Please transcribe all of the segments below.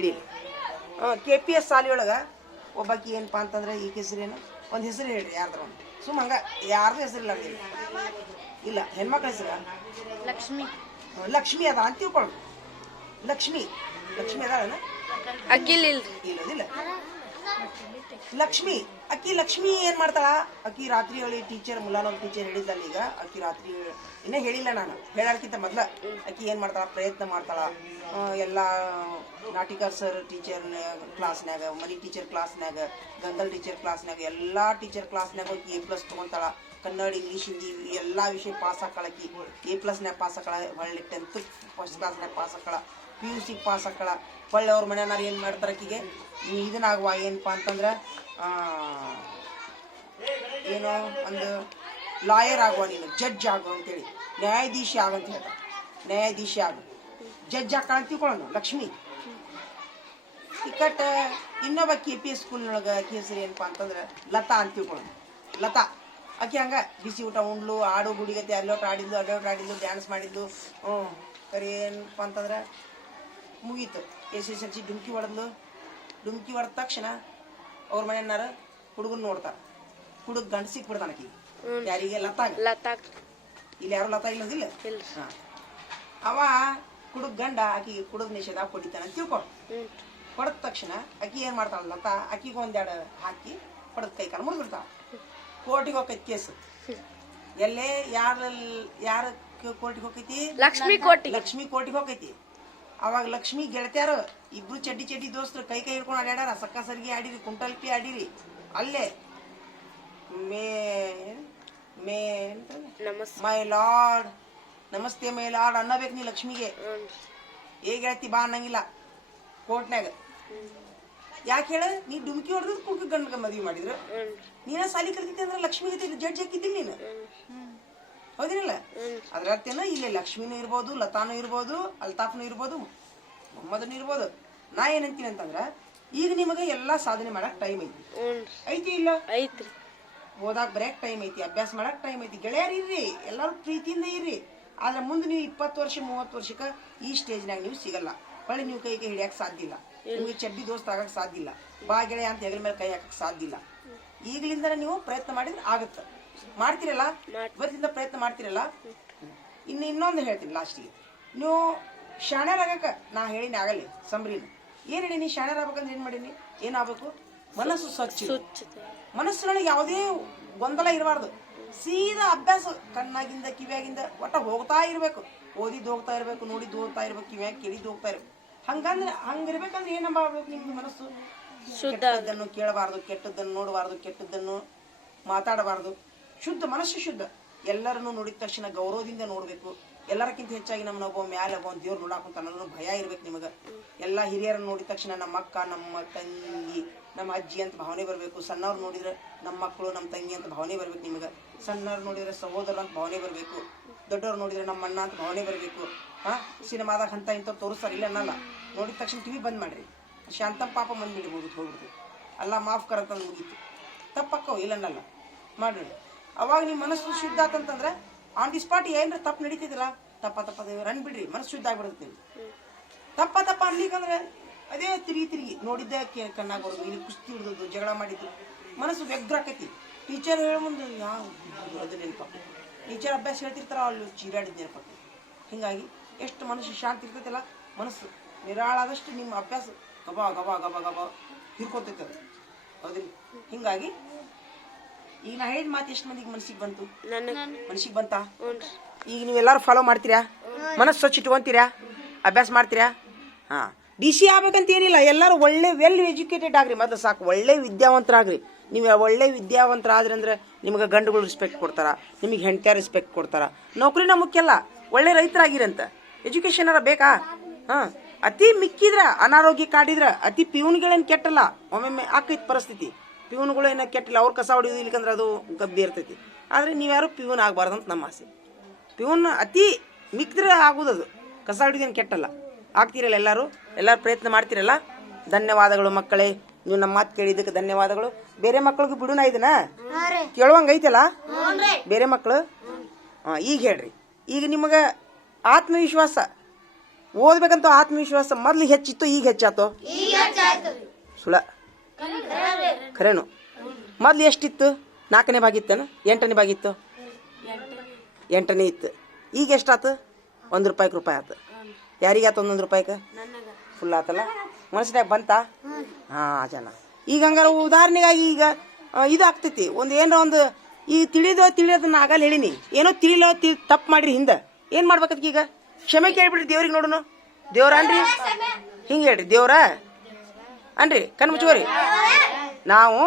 ಹಿಡೀರಿ. KPS ಶಾಲೆಯೊಳಗೆ ಒಬ್ಬಾಕಿ ಏನಪ್ಪ ಅಂತಂದ್ರೆ ಈಗ ಹೆಸರೇನು ಒಂದು ಹೆಸರು ಹೇಳ್ರಿ ಯಾರ್ದಾರ ಒಂದು ಸುಮ್ಮ ಹಂಗ ಯಾರ್ದು ಹೆಸರಿಲ್ಲ ಇಲ್ಲ ಹೆಣ್ಮಕ್ಳ ಹೆಸರು ಲಕ್ಷ್ಮಿ ಅದ ಅಂತ ತಿಳ್ಕೊಳ್ಳು. ಲಕ್ಷ್ಮಿ ಅದ ಇಲ್ಲದಿಲ್ಲ ಲಕ್ಷ್ಮಿ ಲಕ್ಷ್ಮಿ ಏನ್ ಮಾಡ್ತಾಳ ಅಕ್ಕಿ ರಾತ್ರಿ ಹೇಳಿ ಟೀಚರ್ ಮುಲಾನವ್ರ ಟೀಚರ್ ಹೇಳಿದ್ದಲ್ಲ ಈಗ ಅಕ್ಕಿ ರಾತ್ರಿ ಇನ್ನೇ ಹೇಳಿಲ್ಲ ನಾನು ಹೇಳೋದಕ್ಕಿಂತ ಮೊದ್ಲ ಅಕ್ಕಿ ಏನ್ ಮಾಡ್ತಾಳ ಪ್ರಯತ್ನ ಮಾಡ್ತಾಳ ಎಲ್ಲ ನಾಟಿಕರ್ ಸರ್ ಟೀಚರ್ ಕ್ಲಾಸ್ನಾಗ ಮನಿ ಟೀಚರ್ ಕ್ಲಾಸ್ನಾಗ ಗಂಗಲ್ ಟೀಚರ್ ಕ್ಲಾಸ್ನಾಗ ಎಲ್ಲಾ ಟೀಚರ್ ಕ್ಲಾಸ್ನಾಗ ಹೋಗಿ A+ ತಗೊಂತಾಳ. ಕನ್ನಡ ಇಂಗ್ಲೀಷ್ ಹಿಂದಿ ಎಲ್ಲಾ ವಿಷಯ ಪಾಸ್ ಹಾಕಳಕಿ A+ನ್ಯಾಗ ಪಾಸ್ ಹಾಕಳ ಹೊಳ್ಳಿ 10th ಫಸ್ಟ್ ಕ್ಲಾಸ್ನಾಗ ಪಾಸ್ ಹಾಕಳ PUC ಪಾಸ್ ಹಾಕಳ ಹೊಳ್ಳಿ ಅವ್ರ ಮನೆಯವ್ರು ಏನ್ ಮಾಡ್ತಾರ ಅಕ್ಕಿಗೆ ಇದನ್ನಾಗುವ ಏನಪ್ಪ ಅಂತಂದ್ರೆ ಏನೋ ಒಂದು ಲಾಯರ್ ಆಗುವ ನೀನು ಜಡ್ಜ್ ಆಗು ಅಂತೇಳಿ ನ್ಯಾಯಾಧೀಶ ಆಗಂತ ಹೇಳ್ತಾರೆ. ನ್ಯಾಯಾಧೀಶ ಆಗು ಜಡ್ಜ್ ಹಾಕ ಅಂತ ತಿಳ್ಕೊಳ್ಳೋಣ ಲಕ್ಷ್ಮಿ. ಟಿಕಟ್ ಇನ್ನೊಬ್ಬ KPS ಸ್ಕೂಲ್ನೊಳಗೆ ಅಕ್ಕಿ ಹೆಸರು ಏನಪ್ಪ ಅಂತಂದ್ರೆ ಲತಾ ಅಂತ ತಿಳ್ಕೊಳ್ಳೋಣ. ಲತಾ ಅಕ್ಕಿ ಹಂಗ ಬಿಸಿ ಊಟ ಉಂಡ್ಲು ಆಡು ಗುಡಿಗತ್ತೆ ಅಲ್ಲೋಟ ಆಡಿದ್ಲು ಡ್ಯಾನ್ಸ್ ಮಾಡಿದ್ಲು. ಕರಿ ಏನಪ್ಪ ಅಂತಂದ್ರೆ ಮುಗೀತು SSLC ಡುಮ್ಕಿ ಹೊಡೆದ ತಕ್ಷಣ ಅವ್ರ ಮನೆಯನ್ನಾರ ಹುಡುಗನ್ ನೋಡ್ತಾರ. ಹುಡುಗ ಗಂಡ ಸಿಕ್ಬಿಡ್ತಾನ ಆಕಿ ಯಾರಿಗೆ ಲತಾ ಇಲ್ಲಿ ಯಾರು ಲತಾ ಇಲ್ಲದಿಲ್ಲ. ಅವ ಹುಡುಗ ಗಂಡ ಆಕಿ ಕುಡುಗ್ ನಿಷೇಧ ಕೊಟ್ಟಿತಾನ ಅಂತ ತಿಳ್ಕೊ. ಹೊಡೆದ ತಕ್ಷಣ ಆಕಿ ಏನ್ ಮಾಡ್ತಾಳ ಲತಾ ಆಕಿಗೆ ಒಂದೆರಡು ಹಾಕಿ ಹೊಡೆದ್ ಕೈ ಕಾಲು ಮುರಿದ್ಬಿಡ್ತಾಳ. ಕೋರ್ಟಿಗೆ ಹೋಗೈತಿ ಕೇಸ್. ಎಲ್ಲೇ ಯಾರ ಕೋರ್ಟಿಗೆ ಹೋಗೈತಿ ಲಕ್ಷ್ಮಿ ಕೋರ್ಟಿಗೆ ಹೋಗೈತಿ. ಅವಾಗ ಲಕ್ಷ್ಮಿ ಗೆಳತ್ಯಾರು ಇಬ್ರು ಚಡ್ಡಿ ದೋಸ್ತರು ಕೈ ಹಿಡ್ಕೊಂಡು ಆಡ್ಯಾರ. ಸಕ್ಕ ಸರಿಗೆ ಆಡಿರಿ ಕುಂಟಲ್ಪಿ ಆಡಿರಿ. ಅಲ್ಲೇ ಮೈ ಲಾರ್ಡ್ ನಮಸ್ತೆ ಮೈ ಲಾರ್ಡ್ ಅನ್ನಬೇಕು ನೀ ಲಕ್ಷ್ಮಿಗೆ. ಗೆಳತಿ ಬಾ ಅನ್ನಂಗಿಲ್ಲ ಕೋರ್ಟ್ನಾಗ. ಯಾಕೆ ಹೇಳ ನೀ ಡುಮ್ಕಿ ಹೊಡೆದ್ ಕುಡ್ಕ ಗಂಡ ಮದ್ವಿ ಮಾಡಿದ್ರು. ನೀನ ಸಾಲಿ ಕಲ್ತಿದ್ದೆ ಅಂದ್ರೆ ಲಕ್ಷ್ಮಿ ಜಡ್ಜ್ ಹಾಕಿದ್ದಿಲ್ಲ ನೀನು ಹೌದಿರಲ್ಲ. ಅದ್ರ ಅರ್ಥೇನ ಇಲ್ಲಿ ಲಕ್ಷ್ಮಿನೂ ಇರ್ಬೋದು ಲತಾನು ಇರ್ಬೋದು ಅಲ್ತಾಫ್ನು ಇರ್ಬೋದು ಮೊಹಮ್ಮದನು ಇರ್ಬೋದು. ನಾ ಏನಂತೀನಿ ಅಂತಂದ್ರ ಈಗ ನಿಮಗೆ ಎಲ್ಲಾ ಸಾಧನೆ ಮಾಡಕ್ ಟೈಮ್ ಐತಿ ಇಲ್ಲ ಓದಾಕ್ ಬರೆಯಕ್ ಟೈಮ್ ಐತಿ ಅಭ್ಯಾಸ ಮಾಡಕ್ ಟೈಮ್ ಐತಿ. ಗೆಳೆಯರ್ ಇರ್ರಿ ಎಲ್ಲಾರು ಪ್ರೀತಿಯಿಂದ ಇರ್ರಿ. ಆದ್ರೆ ಮುಂದೆ ನೀವು 20 ವರ್ಷ 30 ವರ್ಷಕ್ಕ ಈ ಸ್ಟೇಜ್ನಾಗ ನೀವು ಸಿಗಲ್ಲ. ಹೊಳ್ಳಿ ನೀವು ಕೈ ಹಿಡಿಯಕ್ ಸಾಧ್ಯ ಇಲ್ಲ. ನಿಮ್ಗೆ ಚಡ್ಡಿ ದೋಸ್ತ ಆಗಕ್ ಸಾಧ್ಯ ಇಲ್ಲ. ಬಾ ಗೆಳೆಯ ಅಂತ ಹೆಗಲ ಮೇಲೆ ಕೈ ಹಾಕಕ್ ಸಾಧ್ಯ ಇಲ್ಲ. ಈಗಲಿಂದ ನೀವು ಪ್ರಯತ್ನ ಮಾಡಿದ್ರೆ ಆಗತ್ತ. ಮಾಡ್ತಿರಲ್ಲ ಇವತ್ತಿಂದ ಪ್ರಯತ್ನ ಮಾಡ್ತಿರಲ್ಲ. ಇನ್ನೊಂದು ಹೇಳ್ತೀನಿ ಲಾಸ್ಟಿಗೆ. ನೀವು ಶಾಣ್ಯರಾಗಕ್ಕ ನಾ ಹೇಳಿನಿ ಆಗಲಿ ಸಂಬ್ರೀನ ಏನ್ ಹೇಳೀನಿ. ಶಾಣ್ಯರಾಗಬೇಕಂದ್ರೆ ಏನ್ ಮಾಡೀನಿ ಏನಾಗಬೇಕು ಮನಸ್ಸು ಸ್ವಚ್ಛ. ಮನಸ್ಸಿನೊಳಗೆ ಯಾವುದೇ ಗೊಂದಲ ಇರಬಾರ್ದು. ಸೀದಾ ಅಭ್ಯಾಸ ಕಣ್ಣಾಗಿಂದ ಕಿವಿಯಾಗಿಂದ ಒಟ್ಟ ಹೋಗ್ತಾ ಇರ್ಬೇಕು. ಓದಿದ್ದು ಹೋಗ್ತಾ ಇರ್ಬೇಕು, ನೋಡಿದ್ದು ಹೋಗ್ತಾ ಇರ್ಬೇಕು, ಕಿವಿಯಾಗ ಕೇಳಿದ್ದು ಹೋಗ್ತಾ ಇರ್ಬೇಕು. ಹಂಗಿರ್ಬೇಕಂದ್ರೆ ಏನ್ ಮಾಡ್ಬೇಕು ನಿಮ್ದು ಮನಸ್ಸು ಕೆಟ್ಟದ್ದನ್ನು ಕೇಳಬಾರ್ದು, ಕೆಟ್ಟದ್ದನ್ನು ನೋಡಬಾರ್ದು, ಕೆಟ್ಟದ್ದನ್ನು ಮಾತಾಡಬಾರ್ದು. ಶುದ್ಧ ಮನಸ್ಸು ಶುದ್ಧ. ಎಲ್ಲರನ್ನು ನೋಡಿದ ತಕ್ಷಣ ಗೌರವದಿಂದ ನೋಡ್ಬೇಕು. ಎಲ್ಲರಕ್ಕಿಂತ ಹೆಚ್ಚಾಗಿ ನಮ್ಮನ್ನ ಒಬ್ಬ ಮ್ಯಾಲೆ ಒಬ್ಬ ದೇವ್ರು ನೋಡಾಕಂತ ಅನ್ನೋದು ಭಯ ಇರ್ಬೇಕು ನಿಮಗ. ಎಲ್ಲಾ ಹಿರಿಯರನ್ನು ನೋಡಿದ ತಕ್ಷಣ ನಮ್ಮ ಅಕ್ಕ ನಮ್ಮ ತಂಗಿ ನಮ್ಮ ಅಜ್ಜಿ ಅಂತ ಭಾವನೆ ಬರ್ಬೇಕು. ಸಣ್ಣವ್ರು ನೋಡಿದ್ರೆ ನಮ್ಮ ಮಕ್ಕಳು ನಮ್ಮ ತಂಗಿ ಅಂತ ಭಾವನೆ ಬರ್ಬೇಕು ನಿಮಗ. ಸಣ್ಣವ್ರು ನೋಡಿದ್ರೆ ಸಹೋದರ ಅಂತ ಭಾವನೆ ಬರ್ಬೇಕು. ದೊಡ್ಡವ್ರು ನೋಡಿದ್ರೆ ನಮ್ಮ ಅಣ್ಣ ಅಂತ ಭಾವನೆ ಬರ್ಬೇಕು. ಸಿನಿಮಾದಾಗ ಅಂತ ಇಂಥ ತೋರಿಸ್ತಾರ ಇಲ್ಲ ಅನ್ನಲ್ಲ. ನೋಡಿದ ತಕ್ಷಣ TV ಬಂದ್ ಮಾಡ್ರಿ. ಶಾಂತ ಪಾಪ ಬಂದ್ ಬಿಡ್ಬೋದು ಹೋಗ್ಬಿಡ್ತೀವಿ. ಅಲ್ಲ ಮಾಫ್ ಕರಂತ ಮುಗೀತು. ತಪ್ಪಕ್ಕವು ಇಲ್ಲ ಅನ್ನಲ್ಲ ಮಾಡ್ರಿ. ಅವಾಗ ನಿಮ್ಮ ಮನಸ್ಸು ಶುದ್ಧ ಆತಂತಂದ್ರೆ ಆನ್ ದಿ ಸ್ಪಾಟ್ ಏನ್ರ ತಪ್ಪು ನಡೀತಿದಿಲ್ಲ ತಪ್ಪ ರನ್ ಬಿಡ್ರಿ. ಮನಸ್ಸು ಶುದ್ಧ ಆಗ್ಬಿಡುತ್ತೆ. ತಪ್ಪ ಅನ್ಲಿಕ್ಕಂದ್ರೆ ಅದೇ ತಿರುಗಿ ನೋಡಿದ್ದೆ ಕಣ್ಣಾಗ ಬರೋದು. ಇಲ್ಲಿ ಕುಸ್ತಿ ಹಿಡಿದು ಜಗಳ ಮಾಡಿದ್ದು ಮನಸ್ಸು ವ್ಯಗ್ರ ಆಕೈತಿ. ಟೀಚರ್ ಹೇಳೋ ಮುಂದೆ ಯಾವ ಅದು ನೆನಪಾಕ. ಟೀಚರ್ ಅಭ್ಯಾಸ ಹೇಳ್ತಿರ್ತಾರ ಅಲ್ಲಿ ಚೀರಾಡಿದ್ ನೆನಪಾಕ. ಹಿಂಗಾಗಿ ಎಷ್ಟು ಮನಸ್ಸು ಶಾಂತಿ ಇರ್ತೈತಲ್ಲ ಮನಸ್ಸು ನಿರಾಳಾದಷ್ಟು ನಿಮ್ಮ ಅಭ್ಯಾಸ ಗಬ ಹಿರ್ಕೊತೈತೆ ಅದು ಹೌದಿಲ್ಲ. ಹಿಂಗಾಗಿ ಈಗ ನಾ ಹೇಳಿದ ಮಾತು ಎಷ್ಟು ಮಂದಿಗೆ ಮನಸ್ಸಿಗೆ ಬಂತು? ಮನಸ್ಸಿಗೆ ಬಂತ? ಈಗ ನೀವೆಲ್ಲಾರು ಫಾಲೋ ಮಾಡ್ತೀರಾ? ಮನಸ್ಸು ಸ್ವಚ್ಛ ಇಟ್ಕೊಂತೀರಾ? ಅಭ್ಯಾಸ ಮಾಡ್ತೀರಾ? DC ಆಗ್ಬೇಕಂತ ಏನಿಲ್ಲ. ಎಲ್ಲರೂ ಒಳ್ಳೆ ವೆಲ್ ಎಜುಕೇಟೆಡ್ ಆಗ್ರಿ. ಮೊದಲು ಸಾಕು ಒಳ್ಳೆ ವಿದ್ಯಾವಂತರಾಗ್ರಿ. ನೀವು ಒಳ್ಳೆ ವಿದ್ಯಾವಂತರಾದ್ರಿ ಅಂದ್ರೆ ನಿಮ್ಗೆ ಗಂಡುಗಳು ರೆಸ್ಪೆಕ್ಟ್ ಕೊಡ್ತಾರ, ನಿಮಗೆ ಹೆಂಡತಿಯ ರೆಸ್ಪೆಕ್ಟ್ ಕೊಡ್ತಾರ. ನೌಕರಿನ ಮುಖ್ಯ ಅಲ್ಲ, ಒಳ್ಳೆ ರೈತರಾಗಿರಂತ. ಎಜುಕೇಶನ್ ಬೇಕಾ? ಅತಿ ಮಿಕ್ಕಿದ್ರ ಅನಾರೋಗ್ಯ ಕಾಡಿದ್ರ ಅತಿ ಪಿಯೂನ್ಗಳೇನು ಕೆಟ್ಟಲ್ಲ. ಒಮ್ಮೊಮ್ಮೆ ಆಕೈತಿ ಪರಿಸ್ಥಿತಿ. ಪಿಯೂನ್ಗಳು ಏನೋ ಕೆಟ್ಟಿಲ್ಲ, ಅವ್ರ ಕಸ ಹೊಡಿಯೋದು ಇಲ್ಲಿಕಂದ್ರೆ ಅದು ಗಬ್ಬಿ ಇರ್ತೈತಿ. ಆದರೆ ನೀವ್ಯಾರು ಪಿಯೂನ್ ಆಗಬಾರ್ದಂತ ನಮ್ಮ ಆಸೆ. ಪಿಯೂನ್ ಅತಿ ಮಿಕ್ಕಿದ್ರೆ ಆಗೋದದು. ಕಸ ಹೊಡಿಯೋದೇನು ಕೆಟ್ಟಲ್ಲ. ಆಗ್ತಿರಲ್ಲ ಎಲ್ಲರೂ ಪ್ರಯತ್ನ ಮಾಡ್ತಿರಲ್ಲ. ಧನ್ಯವಾದಗಳು ಮಕ್ಕಳೇ. ನೀವು ನಮ್ಮ ಮಾತು ಕೇಳಿದ್ದಕ್ಕೆ ಧನ್ಯವಾದಗಳು. ಬೇರೆ ಮಕ್ಕಳಿಗೆ ಬಿಡುನ ಇದನ್ನ ಕೇಳುವಂಗ ಐತಲ್ಲ ಬೇರೆ ಮಕ್ಕಳು. ಈಗ ಹೇಳ್ರಿ. ಈಗ ನಿಮಗೆ ಆತ್ಮವಿಶ್ವಾಸ ಓದ್ಬೇಕಂತ ಆತ್ಮವಿಶ್ವಾಸ ಮೊದ್ಲು ಹೆಚ್ಚಿತ್ತು, ಈಗ ಹೆಚ್ಚಾತೋ? ಸುಳ ಖರೇನು. ಮೊದ್ಲು ಎಷ್ಟಿತ್ತು? 4ನೇ ಭಾಗಿತ್ತೇನು? 8ನೇ ಭಾಗಿತ್ತು? 8ನೇ ಇತ್ತು. ಈಗ ಎಷ್ಟಾತು? ₹1 ಆತು. ಯಾರಿಗೆ ಆತು 1 ರೂಪಾಯಿಗೆ? ಫುಲ್ ಆತಲ್ಲ, ಮನಸ್ಸಿನಾಗ ಬಂತ? ಹಾಂ ಜನ ಈಗ ಹಂಗಾರೆ ಉದಾಹರಣೆಗಾಗಿ ಈಗ ಇದು ಆಗ್ತೈತಿ. ಏನಾರ ಒಂದು ಈಗ ತಿಳಿಯೋದನ್ನ ಆಗಲ್ಲ ಹೇಳಿನಿ. ಏನೋ ತಪ್ಪು ಮಾಡಿರಿ ಹಿಂದೆ ಏನು ಮಾಡ್ಬೇಕದಕ್ಕೆ? ಈಗ ಕ್ಷಮೆ ಕೇಳಿಬಿಡ್ರಿ ದೇವ್ರಿಗೆ. ನೋಡೋಣ ದೇವ್ರ ಅನ್ರಿ, ಹಿಂಗೆ ಹೇಳ್ರಿ ದೇವ್ರ ಅನ್ರಿ, ಕಣ್ಣು ಮುಚ್ಚೋರಿ. ನಾವು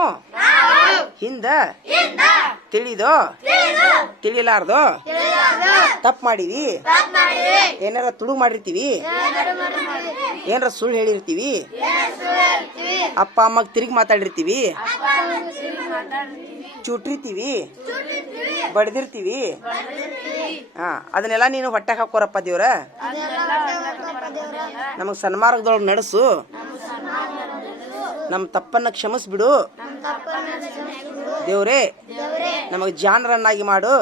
ಹಿಂದ ತಿಳಿದೋ ತಿಳಿಲಾರ್ದೋ ತಪ್ಪು ಮಾಡಿವಿ, ಏನಾರ ತುಡುಗು ಮಾಡಿರ್ತೀವಿ, ಏನಾರ ಸುಳ್ಳು ಹೇಳಿರ್ತೀವಿ, ಅಪ್ಪ ಅಮ್ಮಗೆ ತಿರುಗಿ ಮಾತಾಡಿರ್ತೀವಿ, ಚುಟ್ರಿರ್ತೀವಿ, ಬಡ್ದಿರ್ತೀವಿ. ಅದನ್ನೆಲ್ಲ ನೀನು ಹೊಟ್ಟೆಗೆ ಹಾಕೋರಪ್ಪ ದೇವ್ರ. ನಮಗೆ ಸನ್ಮಾರ್ಗದೊಳಗೆ ನಡೆಸು, ನಮ್ಮ ತಪ್ಪನ್ನ ಕ್ಷಮಿಸ್ಬಿಡು ದೇವ್ರೇ. ನಮಗೆ ಜಾಣರನ್ನಾಗಿ ಮಾಡು,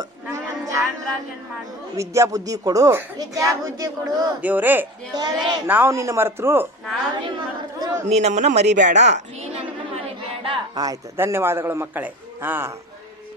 ವಿದ್ಯಾ ಬುದ್ಧಿ ಕೊಡು ದೇವ್ರೇ. ನಾವು ನಿನ್ನ ಮರೆತರು ನೀ ನಮ್ಮನ್ನ ಮರಿಬೇಡ. ಆಯ್ತು, ಧನ್ಯವಾದಗಳು ಮಕ್ಕಳೇ.